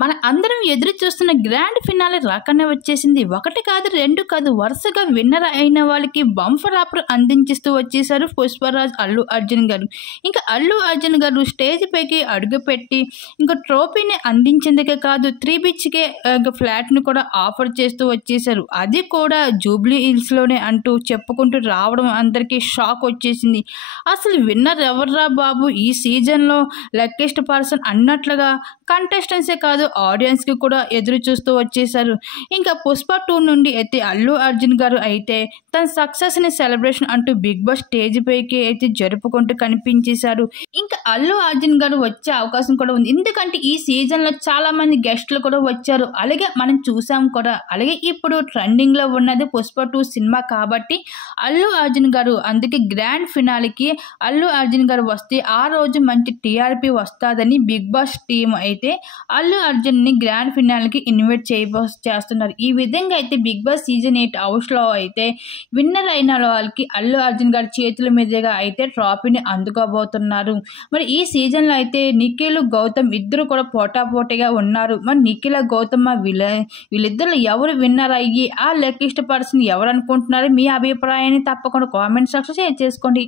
మన అందరం ఎదురు చూస్తున్న గ్రాండ్ ఫినాలే రాకనే వచ్చేసింది. ఒకటి కాదు, రెండు కాదు, వరుసగా విన్నర్ అయిన వాళ్ళకి బంపర్ ఆఫర్ అందించిస్తూ వచ్చేసారు పుష్పరాజ్ అల్లు అర్జున్ గారు. ఇంకా అల్లు అర్జున్ గారు స్టేజ్ పైకి అడుగుపెట్టి ఇంకా ట్రోఫీని అందించేందుకే కాదు 3 BHK ఫ్లాట్ని కూడా ఆఫర్ చేస్తూ వచ్చేసారు. అది కూడా జూబ్లీ హిల్స్లోనే అంటూ చెప్పుకుంటూ రావడం అందరికీ షాక్ వచ్చేసింది. అసలు విన్నర్ ఎవర్రా బాబు ఈ సీజన్లో లక్కీస్ట్ పర్సన్ అన్నట్లుగా కంటెస్టెంట్సే కాదు ఆడియన్స్కి కూడా ఎదురు చూస్తూ వచ్చేసారు. ఇంకా పుష్ప 2 నుండి అయితే అల్లు అర్జున్ గారు అయితే తన సక్సెస్ని సెలబ్రేషన్ అంటూ బిగ్ బాస్ స్టేజ్ పైకి అయితే జరుపుకుంటూ కనిపించేశారు. ఇంకా అల్లు అర్జున్ గారు వచ్చే అవకాశం కూడా ఉంది. ఎందుకంటే ఈ సీజన్లో చాలా మంది గెస్ట్లు కూడా వచ్చారు. అలాగే మనం చూసాం కూడా. అలాగే ఇప్పుడు ట్రెండింగ్లో ఉన్నది పుష్ప 2 సినిమా కాబట్టి అల్లు అర్జున్ గారు అందుకే గ్రాండ్ ఫినాలికి అల్లు అర్జున్ గారు వస్తే ఆ రోజు మంచి టీఆర్పీ వస్తుందని బిగ్ బాస్ టీం అయితే అల్లు అర్జున్ని గ్రాండ్ ఫినాల్కి ఇన్వైట్ చేస్తున్నారు. ఈ విధంగా అయితే బిగ్ బాస్ సీజన్ 8 హౌస్లో అయితే విన్నర్ అయిన వాళ్ళకి అల్లు అర్జున్ గారి చేతుల మీదుగా అయితే ట్రాఫీని అందుకోబోతున్నారు. మరి ఈ సీజన్లో అయితే నిఖిల్ గౌతమ్ ఇద్దరు కూడా పోటాపోటీగా ఉన్నారు. మరి నిఖిల్ గౌతమ్ వీళ్ళిద్దరు ఎవరు విన్నర్ అయ్యి ఆ లక్కీస్ట్ పర్సన్ ఎవరు అనుకుంటున్నారు? మీ అభిప్రాయాన్ని తప్పకుండా కామెంట్ సెక్షన్ షేర్ చేసుకోండి.